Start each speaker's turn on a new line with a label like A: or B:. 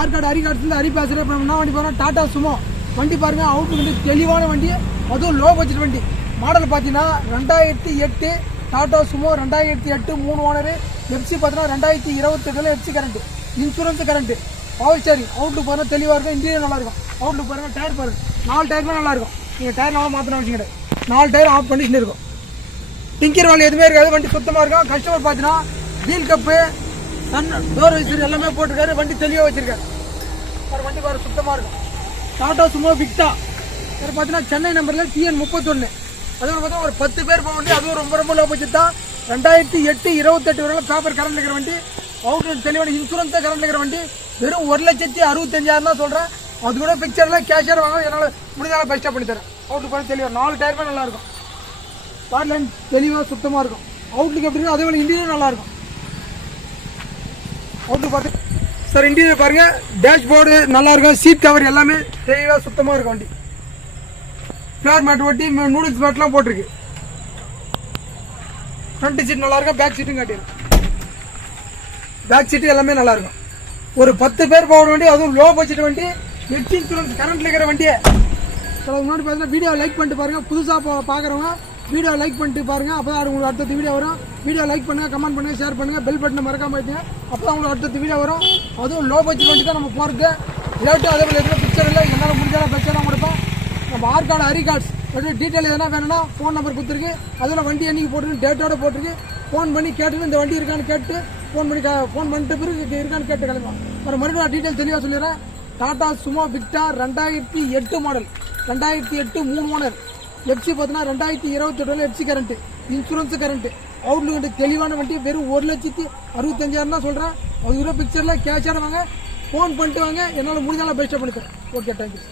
A: ஆற்காடு அரிகாட்டுல அரி பேசுகிறேன் இப்போ என்ன வண்டி போனால் டாட்டா சுமோ. வண்டி பாருங்கள் அவுட்டு வந்து தெளிவான வண்டி அதுவும் லோ பட்ஜெட் வண்டி. மாடல் பார்த்தீங்கன்னா ரெண்டாயிரத்தி எட்டு டாட்டா சுமோ ரெண்டாயிரத்தி எட்டு மூணு ஓனர் எஃப்சி பார்த்தீங்கன்னா ரெண்டாயிரத்தி இருபத்தெட்டுல FC current insurance current power steering outlook பாருங்க தெளிவாக இருக்கும் இன்டீரியர் நல்லாயிருக்கும் அவுட்லுக் டயர் பாருங்க நாலு டயர்லாம் நல்லாயிருக்கும் நீங்கள் டயர் நல்லா மாற்றணும் அவசியம் நாலு டயர் ஆஃப் கண்டிஷன் இருக்கும் டிங்கர் வேலை எதுவுமே இருக்காது வண்டி சுத்தமாக இருக்கும். கஸ்டமர் பார்த்தீங்கன்னா வீல் கப்பு டோர் வைசர் எல்லாமே போட்டிருக்காரு வண்டி தெளிவாக வச்சிருக்காரு. ஒரு வண்டி வர சுத்தமாக இருக்கும். Tata Sumo Victa. வேறு பார்த்தீங்கன்னா சென்னை நம்பரில் டிஎன் முப்பத்தொன்று அதுவும் பார்த்தா ஒரு பத்து பேர் போக வண்டி அதுவும் ரொம்ப ரொம்ப லோ பட்ஜெட் தான். ரெண்டாயிரத்தி எட்டு இருபத்தெட்டு வரலாம் பேப்பர் கரண்ட் இருக்கிற வண்டி. அவுட் தெளிவான இன்சூரன்ஸ் தான் கரண்ட் இருக்கிற வண்டி. வெறும் ஒரு லட்சத்தி அறுபத்தஞ்சாயிரம் தான் சொல்கிறேன் அது கூட பிக்சரில் கேஷியர் வாங்க என்னால் முடிஞ்சாலும் பெஸ்ட்டாக பண்ணி தரேன். அவுட் பண்ணி தெளிவாக நாலு டயருமே நல்லா இருக்கும். பாட்லைன் தெளிவாக சுத்தமாக இருக்கும். அவுட்லுக்கு எப்படின்னா அதே போல் இன்டீரியர் நல்லாயிருக்கும் வந்து பார்த்து சார் இன்டீரியர் பாருங்கள் டேஷ்போர்டு நல்லா இருக்கும். சீட் கவர் எல்லாமே தெளிவாக சுத்தமாக இருக்கும் வண்டி. ஃப்ளவர் மேட் ஒட்டி நூடுல்ஸ் மேட்லாம் போட்டிருக்கு. ஃப்ரண்ட் சீட் நல்லா இருக்கும். பேக் சீட்டும் காட்டிடும் பேக் சீட்டு எல்லாமே நல்லாயிருக்கும் ஒரு பத்து பேர் போகிற வண்டி அதுவும் லோ பட்ஜெட் வண்டி. நெட் இன்சூரன்ஸ் கரண்ட்டில் இருக்கிற வண்டியை. சில முன்னாடி பார்த்தீங்கன்னா வீடியோ லைக் பண்ணிட்டு பாருங்கள் புதுசாக பார்க்குறவங்க வீடியோ லைக் பண்ணிட்டு பாருங்க. அப்போ தான் உங்களுக்கு அடுத்த வீடியோ வரும். வீடியோ லைக் பண்ணுங்க கமெண்ட் பண்ணுங்க ஷேர் பண்ணுங்க பெல் பட்டனை மறக்காம வைங்க. அப்போ தான் உங்களுக்கு அடுத்த வீடியோ வரும். அதுவும் லோ பட்ஜெட் வண்டி தான் நம்ம போகிறது ரேட்டு அதே போல் எதுவும் பிக்சர் இல்லை. என்னால் முடிஞ்சாலும் பிரச்சனை தான் கொடுப்போம் நம்ம R card Hari cards detail எதனா வேணும்னா ஃபோன் நம்பர் கொடுத்துருக்கு. அதில் வண்டி என்னைக்கு போட்டுருக்கு டேட்டோட போட்டிருக்கு. ஃபோன் பண்ணி கேட்டுட்டு இந்த வண்டி இருக்கான்னு கேட்டு ஃபோன் பண்ணி ஃபோன் பண்ணிட்டு பிறகு இருக்கான்னு கேட்டு கிளம்பலாம் அப்புறம் மறுபடியும் டீட்டெயில் தெளிவாக சொல்லிடுறேன். டாடா சுமோ விக்டா ரெண்டாயிரத்தி எட்டு மாடல் ரெண்டாயிரத்தி எட்டு மூணு ஓனர் எஃப்சி பார்த்தீங்கன்னா ரெண்டாயிரத்தி இருபத்தெட்டுல FC current insurance current outlook தெளிவான வண்டி வெறும் ஒரு லட்சத்தி அறுபத்தஞ்சாயிரம் தான் சொல்கிறேன் அது பிக்சரில் கேஷ் வாங்க ஃபோன் பண்ணிட்டு வாங்க என்னால் முடிஞ்சாலும் பெஸ்ட்டாக பண்ணிக்கிறேன் ஓகே தேங்க்யூ